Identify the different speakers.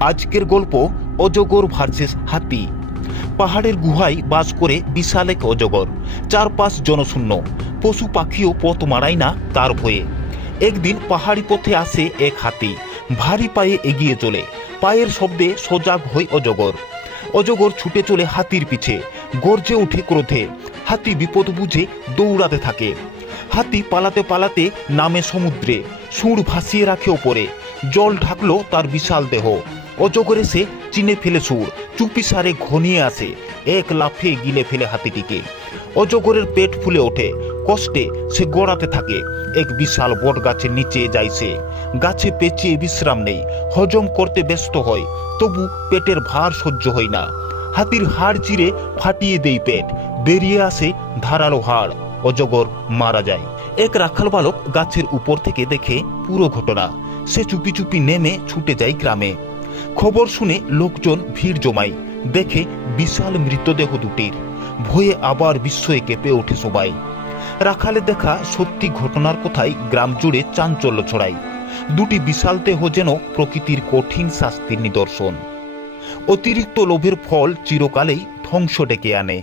Speaker 1: আজকের গল্প অজগর ভার্সেস হাতি। পাহাড়ের গুহায় বাস করে বিশাল এক অজগর, চারপাশ জনশূন্য। পশু পাখিও পথ মারায় না তার ভয়ে একদিন পাহাড়ি পথে আসে এক হাতি, ভারী পায়ে এগিয়ে চলে। পায়ের শব্দে সজাগ হয় অজগর। অজগর ছুটে চলে হাতির পিছে গর্জে উঠে ক্রোধে। হাতি বিপদ বুঝে দৌড়াতে থাকে। হাতি পালাতে পালাতে নামে সমুদ্রে, সুর ভাসিয়ে রাখে ওপরে। জল ঢাকলো তার বিশাল দেহ। অজগর এসে চিনে ফেলে সুর চুপি সারে ঘনিয়ে আসে, এক লাফে গিলে ফেলে হাতিটিকে। অজগরের পেট ফুলে ওঠে, কষ্টে সে গড়াতে থাকে। এক বিশাল বট গাছের নিচে যায় সে। গাছে পেঁচিয়ে বিশ্রাম নেই, হজম করতে ব্যস্ত হয়, তবু পেটের ভার সহ্য হয় না। হাতির হাড় চিরে ফাটিয়ে দেই পেট, বেরিয়ে আসে ধারালো হাড়, অজগর মারা যায়। এক রাখাল বালক গাছের উপর থেকে দেখে পুরো ঘটনা। সে চুপি চুপি নেমে ছুটে যায় গ্রামে। খবর শুনে লোকজন ভিড় জমায়। দেখে বিশাল মৃতদেহ দুটির। ভয়ে আবার বিস্ময়ে কেঁপে ওঠে সবাই। রাখালে দেখা সত্যি ঘটনার কথাই গ্রাম জুড়ে চাঞ্চল্য ছড়ায়। দুটি বিশাল দেহ যেন প্রকৃতির কঠিন শাস্তির নিদর্শন। অতিরিক্ত লোভের ফল চিরকালেই ধ্বংস ডেকে আনে।